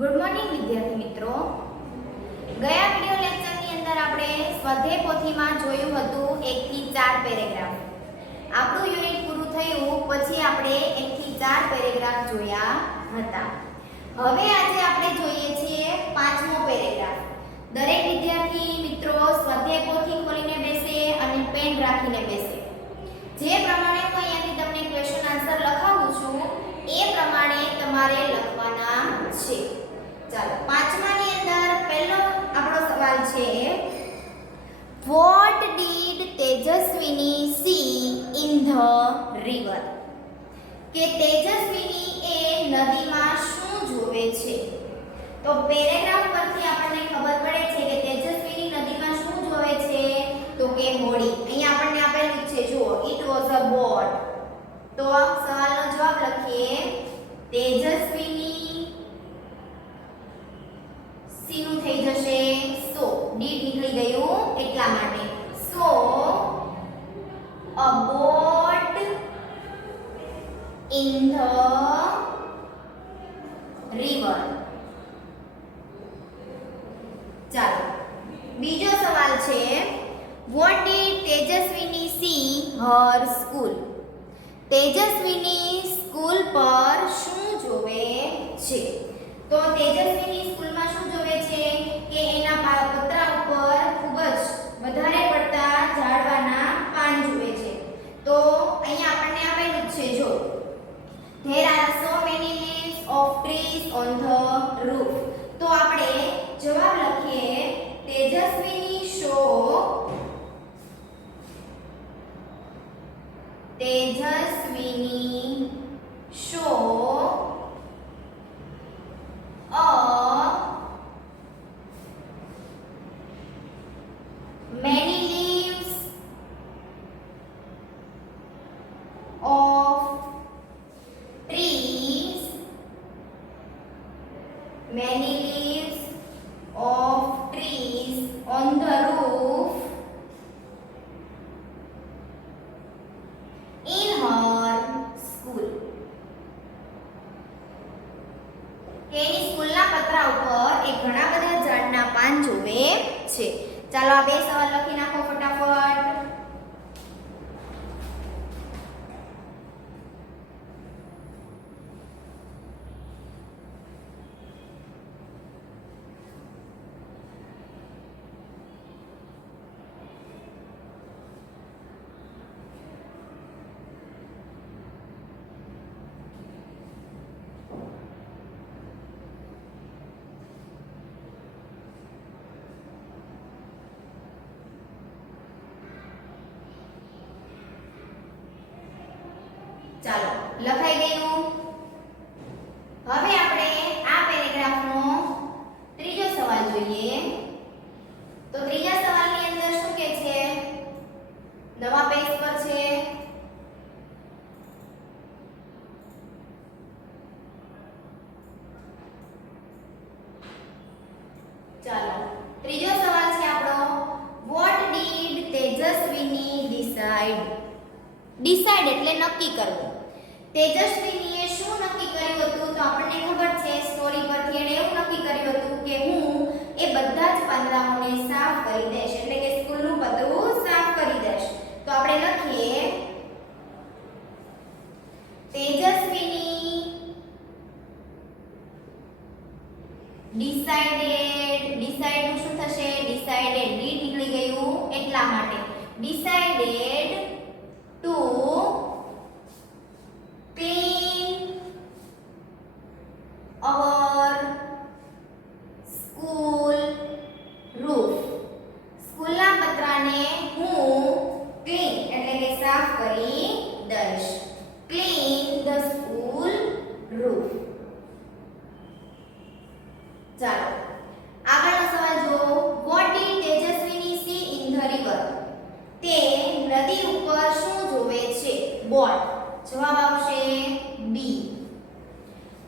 Good morning વિદ્યાર્થી મિત્રો. ગયા વિડિયો લેક્ચરની અંદર આપણે સ્વાધ્યાય પોથીમાં જોયું હતું 1 થી 4 પેરેગ્રાફ. આપણું યુનિટ પૂરું થયું પછી આપણે 1 થી 4 પેરેગ્રાફ જોયા હતા. હવે આજે આપણે જોઈએ છીએ 5મો પેરેગ્રાફ. દરેક વિદ્યાર્થી મિત્રો સ્વાધ્યાય પોથી ખોલીને બેસે અને પેન રાખીને બેસે. જે પ્રમાણે હું અહીંયાથી તમને ક્વેશ્ચન આન્સર લખાવું છું એ પ્રમાણે તમારે લખવાના છે. ચાલો, 5માની અંદર પહેલો આપણો સવાલ છે, what did Tejaswini see in the river? કે તેજસ્વીની એ નદીમાં શું જોવે છે? તો પેરેગ્રાફ પરથી આપણને ખબર પડે છે કે તેજસ્વીની નદીમાં શું જોવે છે? તો કે હોડી. અહીંયા આપણને આપેલું છે, જુઓ, it was a boat. તો સવાલનો જવાબ લખીએ, તેજસ્વીની સીનું થઈ જશે સો, ડીડ નીકળી ગયું એટલા માટે. સો a boat in the river. ચાલો, બીજો સવાલ છે, what did Tejaswini see her school? Tejaswini school પર શું જોવે છે? તો તેજસ્વીની સ્કૂલમાં શું જોવે છે કે એના પતરા ઉપર ખૂબ જ વધારે પડતા ઝાડવાના પાન જોવે છે. તો અહીંયા આપણને આપેલું છે, જો, there are so many leaves of trees on the roof. તો આપણે જવાબ લખીએ, તેજસ્વીની show many leaves of trees, many leaves of trees on the roof in her school. તેની સ્કૂલના પતરા ઉપર એ ઘણા બધા ઝાડના પાન જોવે છે. ચાલો, આ બે સવાલ લખી નાખો ફટાફટ. ચાલો, લખાઈ ગયું. હવે આપણે આ પેરેગ્રાફનો ત્રીજો સવાલ જોઈએ. તો ત્રીજા સવાલની અંદર શું કહે છે? નવા પેજ પર છે. ચાલો, ત્રીજો સવાલ છે આપણો, what did Tejaswini decide? Decide એટલે નક્કી કરવું. તેજસ્વીનીએ શું નક્કી કર્યું હતું? તો આપણને ખબર છે, સ્ટોરી પરથી એણે એવું નક્કી કર્યું હતું કે હું એ બધા જ પાંદડાઓને સાફ કરી દઈશ, એટલે કે સ્કૂલનું પતરું સાફ કરી દઈશ. તો આપણે લખીએ, તેજસ્વીની ડિસાઇડેડ શું થશે? ડિસાઇડેડ, ડી નીકળી ગયું એટલા માટે. Decided to clean our school roof. સ્કૂલના પતરાને હું ક્લીન એટલે કે સાફ કરી દઈશ. Clean the school roof. ચાલો, આગળનો સવાલ જો, what did Tejaswini see in the river? તે નદી ઉપર શું જોવે છે? બોટ. જવાબ આવશે બી.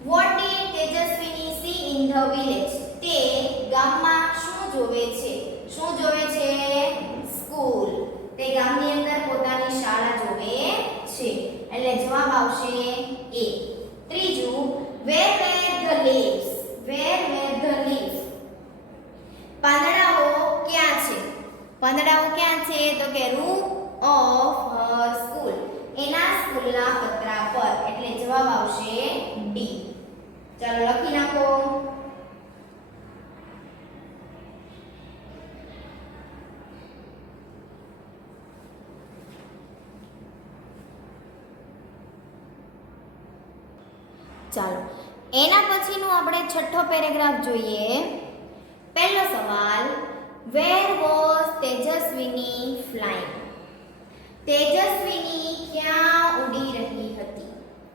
what did Tejaswini see in the village? તે ગામમાં શું જોવે છે? શું જોવે છે? સ્કૂલ. તે ગામની અંદર પોતાની શાળા જોવે છે, એટલે જવાબ આવશે એ. ત્રીજું, where were the leaves? Where પાંદડાઓ ક્યાં છે તો કે રૂફ ઓફ હર સ્કૂલ, એના સ્કૂલના પતરા પર, એટલે જવાબ આવશે ડી. ચાલો લખી નાખો. ચાલો એના પછીનું આપણે છઠ્ઠો પેરેગ્રાફ જોઈએ. પહેલો સવાલ, વેર વોઝ તેજસ્વીની ફ્લાઇંગ? તેજસ્વીની ક્યાં ઉડી રહી હતી?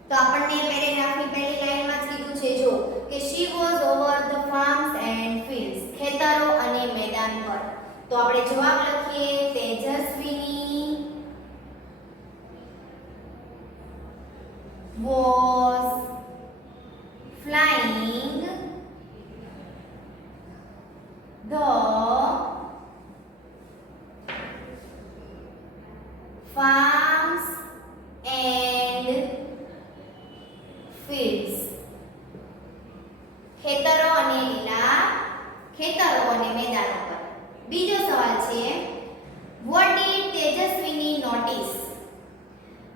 તો આપણને પેરેગ્રાફની પહેલી લાઈનમાં જ કીધું છે જો કે she was over the farms and fields, ખેતરો અને મેદાન પર. તો આપણે જવાબ લખીએ તેજસ્વીની was flying the farms and fields, ખેતરો અને મેદાનો પર. બીજો સવાલ છે, what did તેજસ્વીની notice?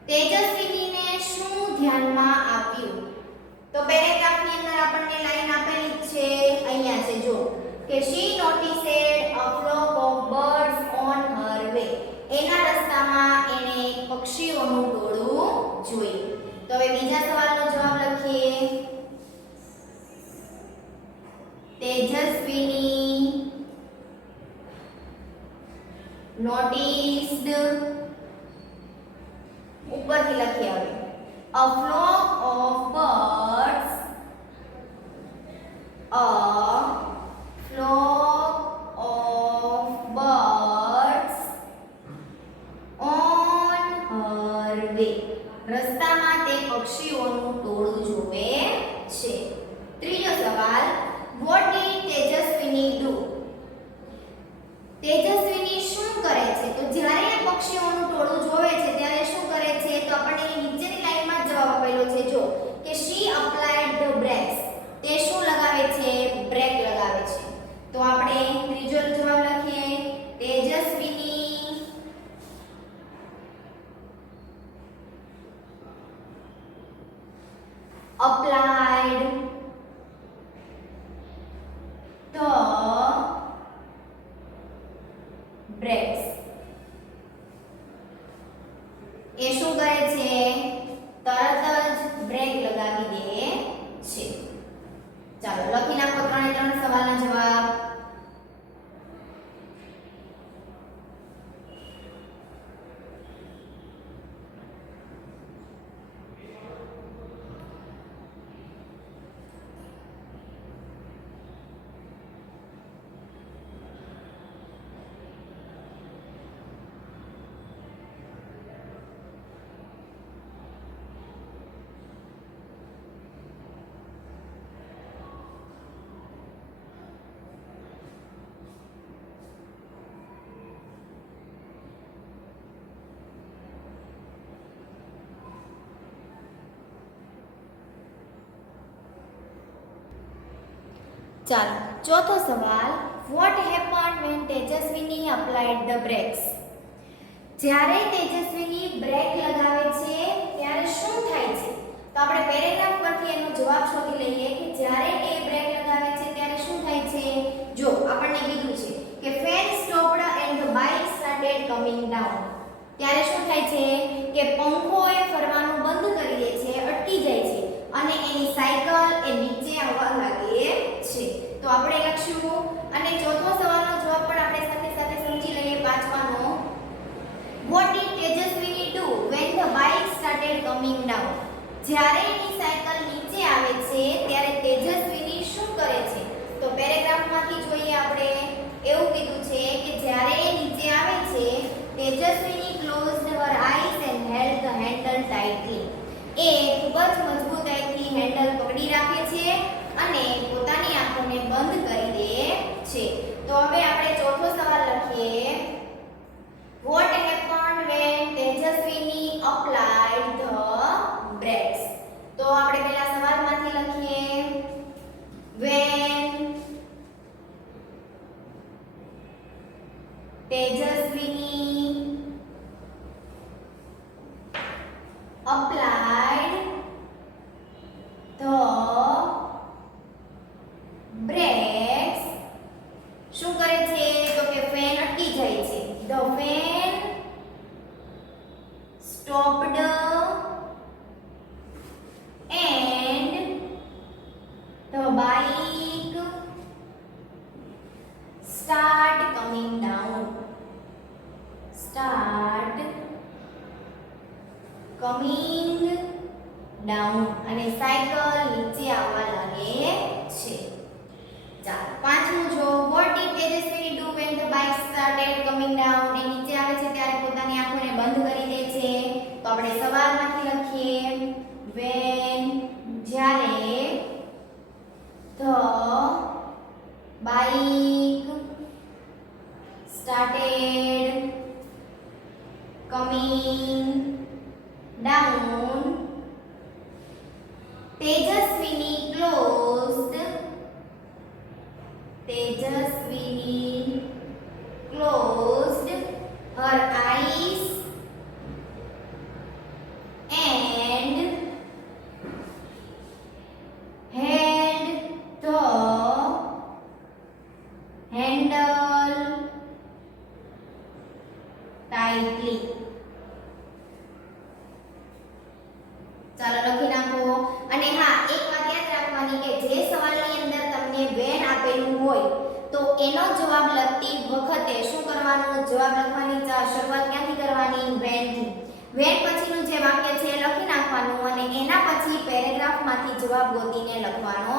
તેજસ્વીનીને શું ધ્યાનમાં આવ્યું? તો પેરેગ્રાફની અંદર આપણને લાઈન આપેલી છે, અહીંયા છે જો કે she noticed a flock of birds on her way, એના રસ્તામાં એને પક્ષીઓનું ટોળું જોયું. તો હવે બીજા સવાલનો જવાબ લખીએ. તેજસ્વીની noticed, ઉપરથી લખીએ હવે, a flock of birds, a flock of birds on her way, રસ્તામાં તે પક્ષીઓનું ટોળું જોવે છે. ત્રીજો સવાલ, what did તેજસ્વીની do? તેજસ્વીની શું કરે છે? તો જ્યારે પક્ષીઓનું ટોળું જોવે છે ત્યારે શું કરે છે? તો આપણને નીચેની લાઈનમાં જવાબ આપેલો છે જો કે she applied the brakes, તે શું લગાવે છે? બ્રેક લગાવે છે. તો આપણે ત્રીજો જવાબ લખીએ, તેજસ્વીની applied the brakes, એ શું કરે છે? તરત જ બ્રેક લગાવી દે છે. ચાલો લખી નાખો 3 એ 3 સવાલના જવાબ. ચાલો ચોથો સવાલ, what happened when Tejaswini applied the brakes? જ્યારે તેજસ્વીની બ્રેક લગાવે છે ત્યારે શું થાય છે? તો આપણે પેરેગ્રાફ પરથી એનો જવાબ શોધી લઈએ કે જ્યારે એ બ્રેક લગાવે છે ત્યારે શું થાય છે? જો આપણને કીધું છે કે fan stopped and the bike started coming down, ત્યારે શું થાય છે કે પંખો એ ફરવાનું બંધ કરી દે છે, અટકી જાય છે અને એની સાયકલ એ નીચે આવવા લાગે છે. તો આપણે લખશું. અને ચોથો સવાલનો જવાબ પણ આપણે સાથે સાથે સમજી લઈએ, પાંચમાનો, what did Tejaswini do when the bike started coming down? જ્યારે એની સાયકલ નીચે આવે છે ત્યારે તેજસ્વીની શું કરે છે? તો પેરેગ્રાફમાંથી જોઈએ આપણે, એવું કીધું છે કે જ્યારે એ નીચે આવે છે તેજસ્વીની closed her eyes and held the handle tightly, એ ખૂબ જ મજબૂતાઈથી હેન્ડલ પકડી રાખે છે અને પોતાની આંખોને બંધ કરી દે છે. તો હવે આપણે ચોથો સવાલ લખીએ, what happened when Tejaswini applied the brakes? તો આપણે પહેલા સવાલમાંથી લખીએ, when તેજસ્વી ડાઉન અને સાયકલ નીચે આવવા લાગે છે. ચાલો પાંચમું જો what did Tejasvi do when the bike started coming down. એ નીચે આવે છે ત્યારે પોતાની આંખોને બંધ કરી દે છે. તો આપણે સવાલમાંથી લખીએ વેન જ્યારે the bike started coming down, Tejaswini closed her eyes and held the handle tightly. ચાલો લખી નાખો. અને હા એક વાત યાદ રાખવાની કે જે સવાલની અંદર તમને વેન આપેલું હોય તો એનો જવાબ લખતી વખતે શું કરવાનું? જવાબ લખવાની શરૂઆત ક્યાંથી કરવાની? વેન થી. વેન પછીનું જે વાક્ય છે એ લખી નાખવાનું અને એના પછી પેરેગ્રાફમાંથી જવાબ ગોતીને લખવાનો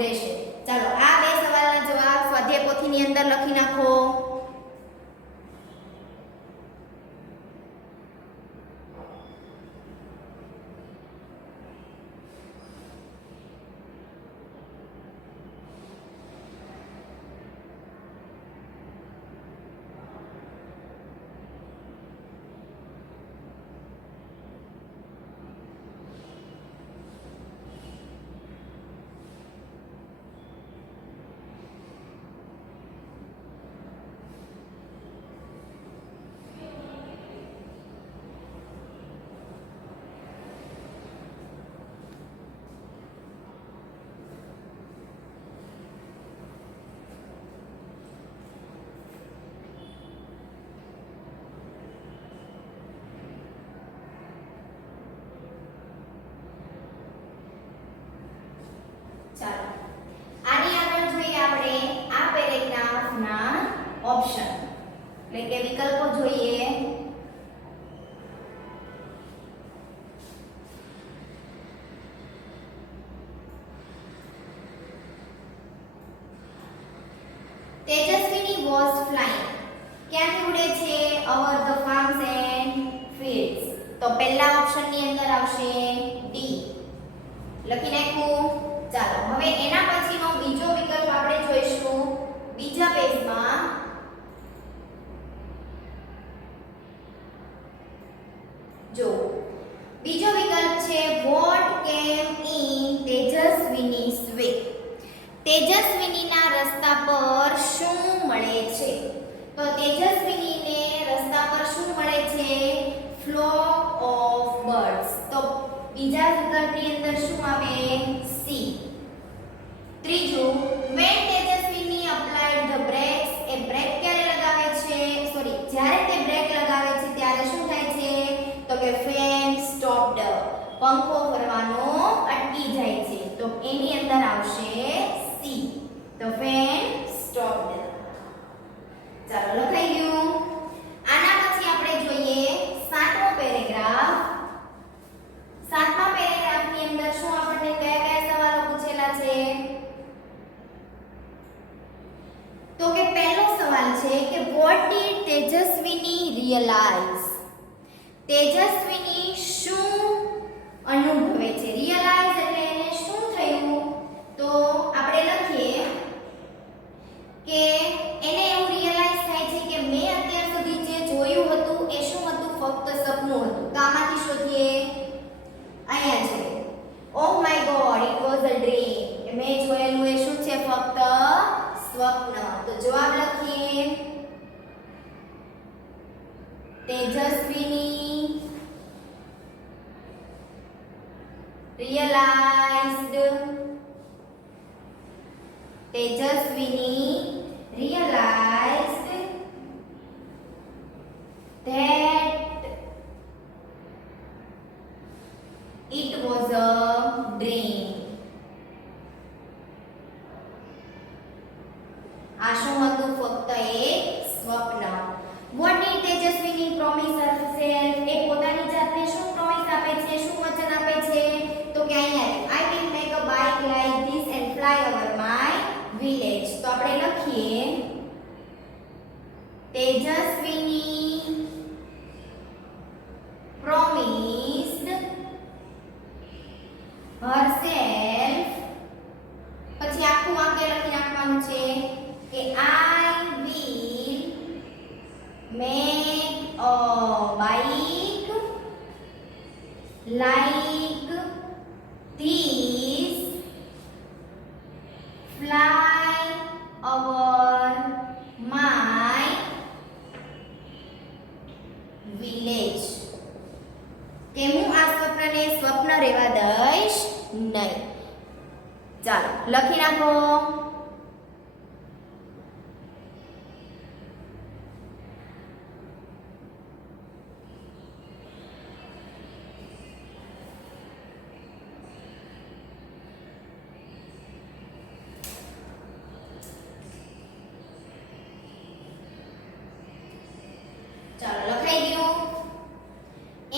રહેશે. ચાલો આ બે સવાલના જવાબ સ્વાધ્યાય પોથીની અંદર લખી નાખો. ચાલો આની આગળ જોઈએ આપણે આ પેરેગ્રાફના ઓપ્શન એટલે કે વિકલ્પો જોઈએ. તેજસ્વીની વોઝ ફ્લાઇંગ. ક્યાંથી ઉડે છે? Over the farms and fields. તો પહેલા ઓપ્શનની અંદર આવશે ડી. લખી નાખ્યું. ચાલો હવે એના પછીનો બીજો વિકલ્પ આપણે જોઈશું બીજા પેજમાં. જો બીજો વિકલ્પ છે વોટ કેમ ઇન તેજસ્વીનીસ વે. તેજસ્વીનીના રસ્તા પર શું મળે છે? તો તેજસ્વીનીને રસ્તા પર શું મળે છે? Flock of birds. તો બીજા વિકલ્પની અંદર શું આવે? સી. ત્રીજું when Tejaswini applied the brakes. એ બ્રેક ક્યારે લગાવે છે? સોરી જ્યારે તે બ્રેક લગાવે છે ત્યારે શું થાય છે? તો કે ફેન સ્ટોપ્ડ. પંખો ફરવાનો અટકી જાય છે. તો એની અંદર આવશે સી. તો ફેન સ્ટોપ્ડ. ચાલો લખાઈ ગયું. આના પછી આપણે જોઈએ સાતમો પેરેગ્રાફ. સાતમા પેરેગ્રાફની અંદર શું આપણને કયા કયા સવાલો પૂછેલા છે? તો કે પહેલો સવાલ છે કે what did તેજસ્વીની realize. તેજસ્વીની શું અનુભવે છે? realize એટલે એને શું થયું? તો આપણે લખીએ કે એને એવું રિયલાઇઝ થાય છે કે મેં અત્યાર સુધી જે જોયું હતું એ શું હતું? ફક્ત સપનું હતું. તો આમાંથી શોધીએ. અહીંયા છે oh my God it was a dream. મેં જોયેલું એ શું છે? ફક્ત સ્વપ્ન. તો જવાબ લખીએ તેજસ્વીની realized. Tejaswini realized that it was a dream. આ શું હતું? ફક્ત એક સ્વપ્ન. What did Tejaswini promise herself. એ પોતાની જાતને શું પ્રોમિસ આપે છે? શું વચન આપે છે? વાક્ય લખી નાખવાનું છે કે I will make a bike like this fly over my village. કે હું આ સ્વપ્નને સ્વપ્ન રહેવા દઈશ નહીં. ચાલો લખી નાખો. ચાલો લખાઈ ગયું.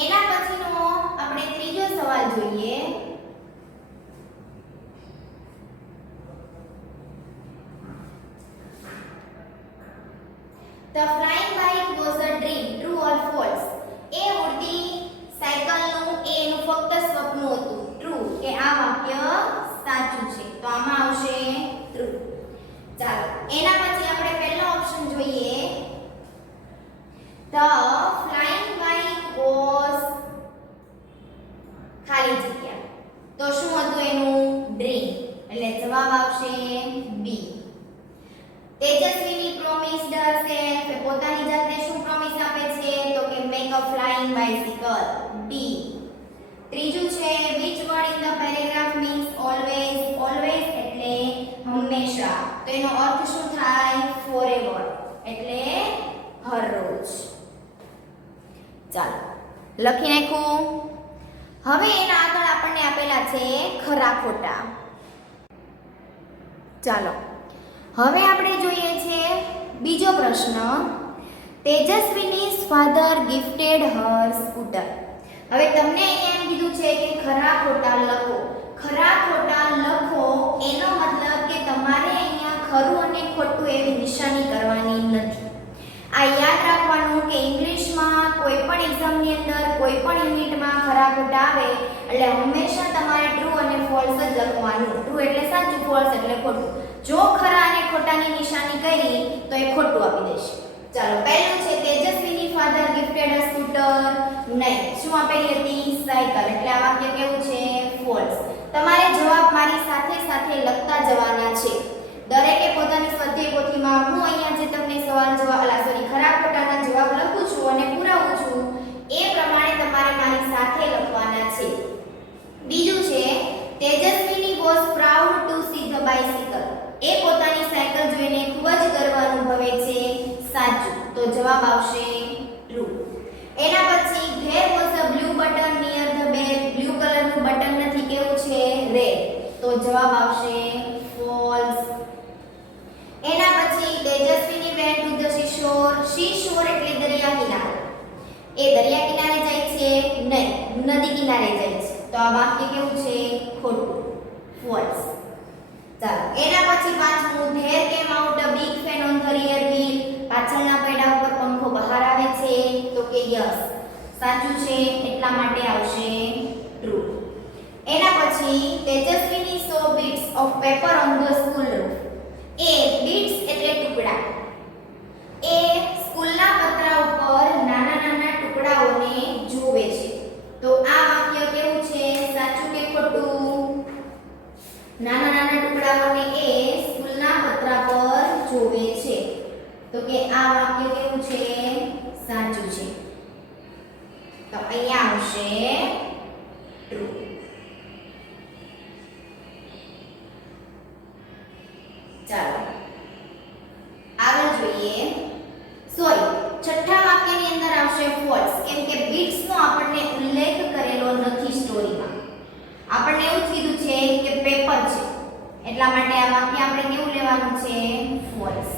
એના પછીનો આપણે ત્રીજો સવાલ જોઈએ. The flying bike was a dream, true or false? એ ઉડતી સાયકલનું એનું ફક્ત સ્વપ્ન હતું. ટ્રુ કે આ વાક્ય સાચું છે. તો આમાં આવશે ટ્રુ. ચાલો એના પછી આપણે પહેલો ઓપ્શન જોઈએ. The flying bike was ખાલી જગ્યા. તો શું હતું એનું? ડ્રીમ. એટલે જવાબ આવશે બી. તેજસ્વીની પ્રોમિસ્ડ herself એ પોતાની જાતને શું પ્રોમિસ આપે છે? તો કે મેક અ ફ્લાઇંગ બાઇસિકલ. બી. ત્રીજું છે which word in the paragraph means always? always એટલે હંમેશા. તો એનો અર્થ શું થાય? forever એટલે હર રોજ. ચાલો લખી નાખું. હવે એના આગળ આપણને આપેલા છે ખરા ખોટા. ચાલો હવે આપણે જોઈએ છે બીજો પ્રશ્ન. Tejaswini's father gifted her scooter. હવે તમને અહીંયા એમ કીધું છે કે ખરા ખોટા લખો. ખરા ખોટા લખો એનો મતલબ કે તમારે અહીંયા ખરું અને ખોટું એવી નિશાની કરવાની નથી. આ યાદ રાખવાનું કે ઇંગ્લિશમાં કોઈ પણ એક્ઝામની અંદર કોઈ પણ યુનિટમાં ખરા ખોટા આવે એટલે હંમેશા તમારે ટ્રુ અને ફોલ્સ જ લખવાનું. ટ્રુ એટલે સાચું, ફોલ્સ એટલે ખોટું. જો ખરા અને ખોટાની નિશાની કરી તો એ ખોટું આપી દેશે. ચાલો પહેલું છે તેજસ્વીની ફાધર ગિફ્ટેડ અ સ્કૂટર. નહીં, શું આપેલી હતી? સાયકલ. એટલે આ વાક્ય કેવું છે? ફોલ્સ. તમારે જવાબ મારી સાથે સાથે લખતા જવાના છે. દરેકે પોતાની સ્વાધ્યાય પોથીમાં હું અહીંયા જે તમને સવાલ જવાબ ખરા ખોટાના જવાબ લખું છું અને પુરાવું છું એ પ્રમાણે તમારે મારી સાથે લખવાના છે. બીજું છે તેજસ્વીની was proud to see the bicycle. એ પોતાની સાયકલ જોઈને ખૂબ જ ગર્વ અનુભવે છે. સાચું. તો જવાબ આવશે ટ્રુ. એના પછી there was a blue button near the bell. Blue કલરનું બટન નથી, કેવું છે? રેડ. તો જવાબ આવશે ફોલ્સ. એના પછી તેજસ્વીની went to the seashore. seashore એટલે દરિયા કિનારો. એ દરિયા કિનારે જાય છે? નહીં, નદી કિનારે જાય છે. તો આ વાક્ય કેવું છે? ખોટું, ફોલ્સ. ચાલો એના પછી પાંચમું there came out a big fan on the rear wheel. પાછળના પૈડા ઉપર પંખો બહાર આવે છે. તો કે યસ, સાચું છે, એટલા માટે આવશે ટ્રુ. એના પછી તેજસ્વીની saw bits of paper on the school roof. A bits એટલે ટુકડા. એ સ્કૂલના પતરા ઉપર નાના નાના ટુકડાઓને જોવે છે. તો આ વાક્ય કેવું છે? સાચું કે ખોટું? નાના નાના ટુકડાઓને એ સ્કૂલના પતરા પર જોવે છે. તો કે આ વાક્ય કેવું છે? સાચું છે. તો અહીંયા આવશે ટ્રુ. ચાલો આગળ જોઈએ. સોરી, છઠ્ઠા વાક્યની અંદર આવશે ફોલ્સ, કેમ કે bits નો આપણને ઉલ્લેખ કરેલો નથી સ્ટોરીમાં. આપણને એવું કીધું છે કે પેપર છે, એટલા માટે આ વાક્ય આપણે કેવું લેવાનું છે? ફોલ્સ.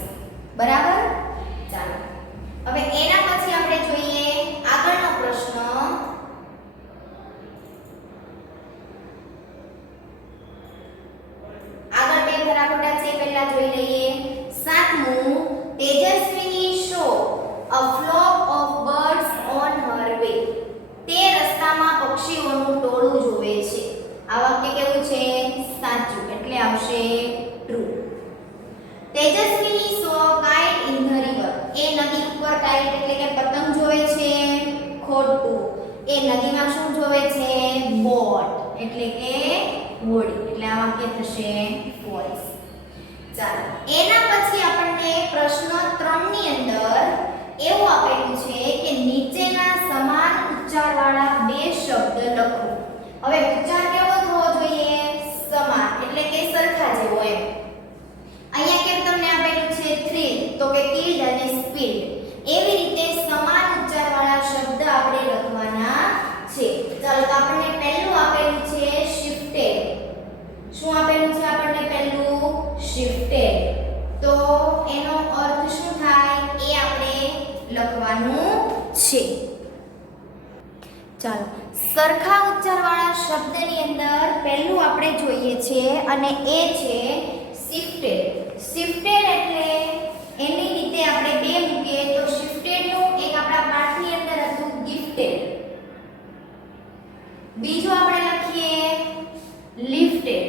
બરાબર. ચાલો હવે એના પછી આપણે જોઈએ આગળનો પ્રશ્ન. આગળ બે ખરા ખોટા છે, પહેલા જોઈ લઈએ. સાતમું તેજસ્વીની show a flock of birds on her way. તે રસ્તામાં પક્ષીઓનું ટોળું જોવે છે. આ વાક્ય કેવું છે? સાચું, એટલે આવશે ટ્રુ. એટલે કે હોળી, એટલે આ વાક્ય થશે ફોલ્સ. ચાલો એના પછી આપણને પ્રશ્ન 3 ની અંદર એવું આપેલું છે કે નીચેના સમાન ઉચ્ચારવાળા બે શબ્દ લખો. હવે ઉચ્ચાર કેવો થવો જોઈએ? સમાન, એટલે કે સરખા જેવો એમ. અહીંયા કેમ તમને આપેલું છે થ્રિલ, તો કે કિલ્ડ અને સ્પીડ. એવી રીતે સમાન ઉચ્ચારવાળા શબ્દ આપણે લખવાના છે. ચાલો તો આપણને પહેલું આપેલું છે શિફ્ટેડ. શું આપેલું છે આપણને પહેલું? શિફ્ટેડ. તો એનો અર્થ શું થાય એ આપણે લખવાનું છે. ચાલો સરખા ઉચ્ચારવાળા શબ્દની અંદર પહેલું આપણે જોઈએ છે અને એ છે શિફ્ટેડ. શિફ્ટેડ એટલે એની રીતે આપણે બે મૂકીએ તો શિફ્ટેડ નું એક આપણા પાઠની અંદર હતું ગિફ્ટેડ. બીજું આપણે લખીએ લિફ્ટેડ.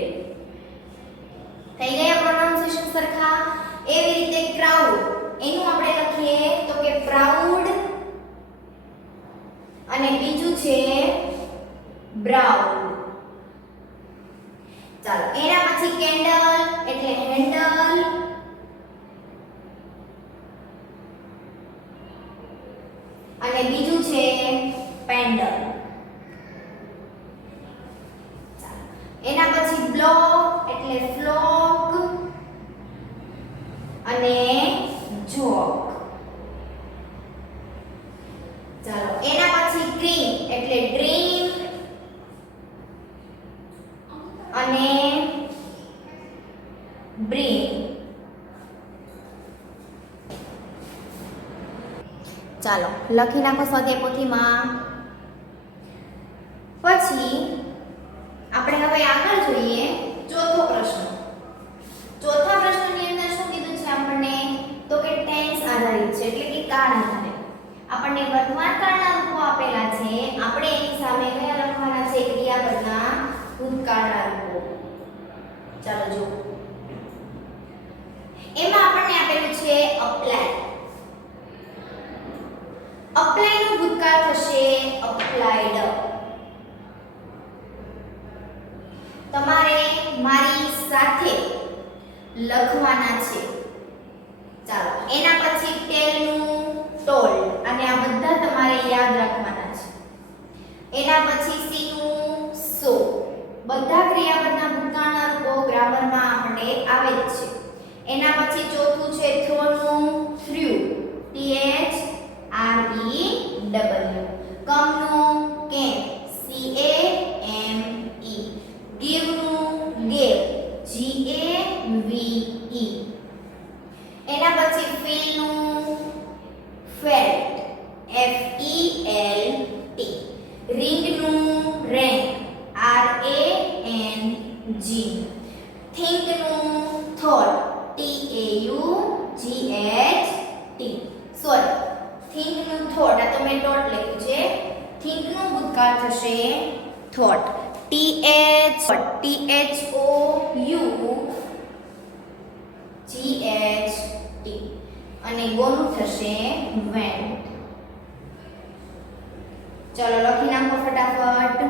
થઈ ગયા પ્રોનાઉન્સિએશન સરખા. એવી રીતે ક્રાઉડ, એનું આપણે લખીએ તો કે પ્રાઉડ, અને બીજું છે બ્રાઉડ. ચાલો એના પછી કેન્ડલ એટલે હેન્ડલ, અને બીજું છે પેન્ડલ. એના પછી બ્લોક એટલે ફ્લોક, અને જોક. ચાલો એના પછી ક્રીમ એટલે ડ્રીમ, અને બ્રીમ. ચાલો લખી નાખો સ્વાધ્યાય પોથીમાં. પછી આપણે હવે આગળ જોઈએ ચોથો પ્રશ્ન. ચોથા પ્રશ્નની અંદર શું કીધું છે આપણને? તો કે ટેન્સ આધારિત છે, એટલે કે કાળ આધારિત. આપણને વર્તમાન કાળના રૂપો આપેલા છે, આપણે એની સામે કયા લખવાના છે? ક્રિયાપદના ભૂતકાળના રૂપો. ચાલો જો એમાં આપણને આપેલું છે અપ્લાય. અપ્લાય નું ભૂતકાળ થશે અપ્લાઈડ. તમારે મારી સાથે લખવાના છે. ચાલો એના પછી ટેલ નું ટોલ્ડ, અને આ બધા તમારે યાદ રાખવાના છે. એના પછી સી નું સો. બધા ક્રિયાપદના ભૂતકાળના રૂપો ગ્રામરમાં આપણે આવે જ છે. એના પછી ચોથું છે થ્રો નું થ્રુ, TH REW. કમ નું કેમ, CAME. give નું gave, GAVE. એના પછી feel નું felt, FELT. ring નું rang, RANG. think નું thought, TAUGHT. sorry, think નું thought, આ તો મેં ડોટ લખ્યું છે. think નું ભૂતકાળ થશે thought, THOUGHT. અને go નું થશે went. ચલો લખી નાખો ફટાફટ.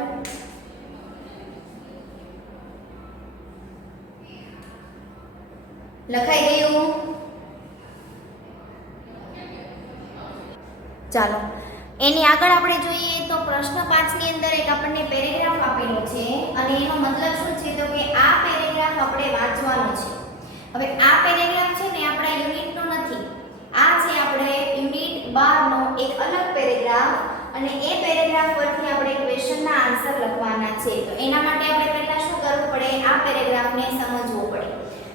લખાઈ ગયું? ચાલો એની આગળ આપણે જોઈએ તો પ્રશ્ન 5 ની અંદર એક આપણને પેરેગ્રાફ આપેલો છે, અને એનો મતલબ શું છે? તો કે આ પેરેગ્રાફ આપણે વાંચવાનો છે. હવે આ પેરેગ્રાફ છે ને આપણા યુનિટનો નથી. આ છે આપણે યુનિટ 12 નો એક અલગ પેરેગ્રાફ, અને એ પેરેગ્રાફ પરથી આપણે ક્વેશ્ચનના આન્સર લખવાના છે. તો એના માટે આપણે પહેલા શું કરવું પડે? આ પેરેગ્રાફને સમજવો પડે.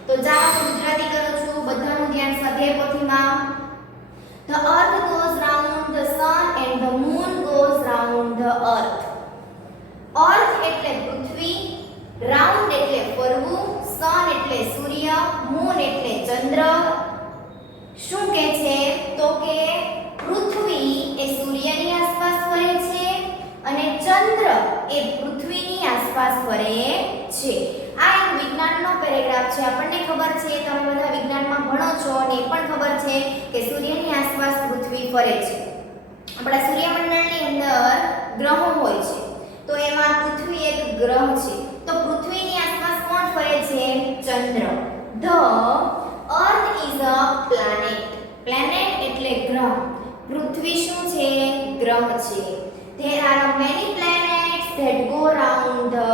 તો જાઓ હું ગુજરાતી કરું છું, બધાનું ધ્યાન સ્વાધ્યાય પોથીમાં. The earth goes round the sun and the moon goes round the earth. Earth એટલે પૃથ્વી, round એટલે ફરવું, sun એટલે સૂર્ય, moon એટલે ચંદ્ર. શું કહે છે? તો કે પૃથ્વી એ સૂર્યની આસપાસ ફરે છે, અને ચંદ્ર એ પૃથ્વીની આસપાસ ફરે છે. આ એક વિજ્ઞાનનો પેરેગ્રાફ છે. આપણને ખબર છે, તમે બધા વિજ્ઞાનમાં ભણો છો, અને એ પણ ખબર છે કે સૂર્યની આસપાસ પૃથ્વી ફરે છે. આપણા સૂર્યમંડળની અંદર ગ્રહો હોય છે, તો એમાં પૃથ્વી એક ગ્રહ છે. તો પૃથ્વીની આસપાસ કોણ ફરે છે? ચંદ્ર. The earth is a planet. Planet એટલે ગ્રહ. પૃથ્વી શું છે? ગ્રહ છે. There are many planets that go round the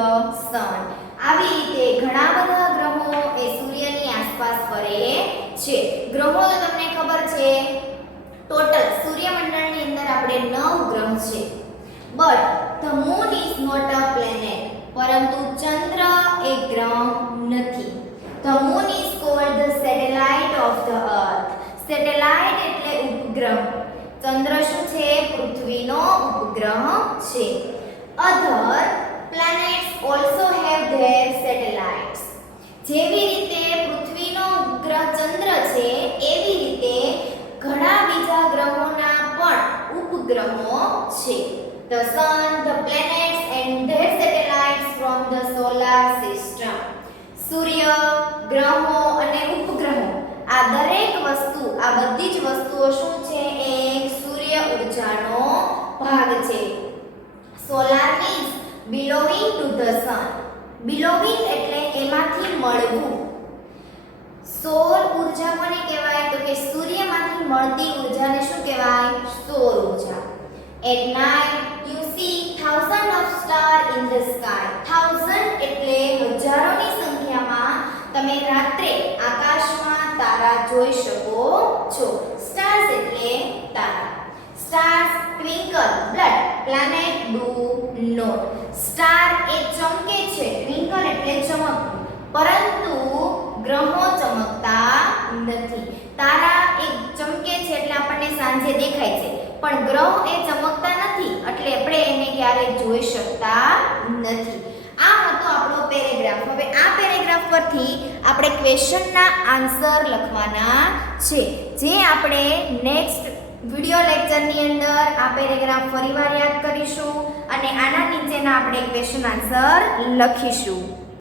sun. આવી રીતે ઘણા બધા ગ્રહો એ સૂર્યની આસપાસ ફરે છે. ગ્રહો તો તમને ખબર છે ટોટલ સૂર્યમંડળની અંદર આપણે 9 ગ્રહ છે. But the moon is not a planet. પરંતુ ચંદ્ર એક ગ્રહ નથી. The moon is called the satellite of the earth. Satellite એટલે ઉપગ્રહ. ચંદ્ર શું છે? પૃથ્વીનો ઉપગ્રહ છે. અધર planets also have their satellites. જેવી રીતે પૃથ્વીનો ઉપગ્રહ ચંદ્ર છે એવી રીતે ઘણા બીજા ગ્રહોના પણ ઉપગ્રહો છે. The sun, the planets and their satellites from the solar system. સૂર્ય, ગ્રહો અને ઉપગ્રહો આ દરેક વસ્તુ, આ બધી જ વસ્તુઓ શું છે? એક સૂર્ય ઉર્જાનો ભાગ છે. Solar means belonging to the sun. belonging એટલે એમાંથી મળવું. સૌર ઉર્જા કોને કહેવાય? તો કે સૂર્યમાંથી મળતી ઉર્જાને શું કહેવાય? સૌર ઉર્જા. At night you see thousands of stars in the sky. Thousand એટલે હજારોની સંખ્યામાં તમે રાત્રે આકાશમાં તારા જોઈ શકો છો. Stars એટલે તારા. Stars twinkle but planet do not. Star એ ચમકે છે, ટ્વિંકલ એટલે ચમકવું, પરંતુ ગ્રહો ચમકતા નથી. તારા એક ચમકે છે એટલે આપણને સાંજે દેખાય છે, પણ ગ્રહ એ ચમકતા નથી એટલે આપણે એને ક્યારેય જોઈ શકતા નથી. આ હતો આપણો પેરેગ્રાફ. હવે આ પેરેગ્રાફ પરથી આપણે ક્વેશ્ચનના આન્સર લખવાના છે, જે આપણે નેક્સ્ટ વિડિયો લેક્ચરની અંદર આ પેરેગ્રાફ ફરીવાર યાદ કરીશું અને આના નીચેના આપણે ક્વેશ્ચન આન્સર લખીશું.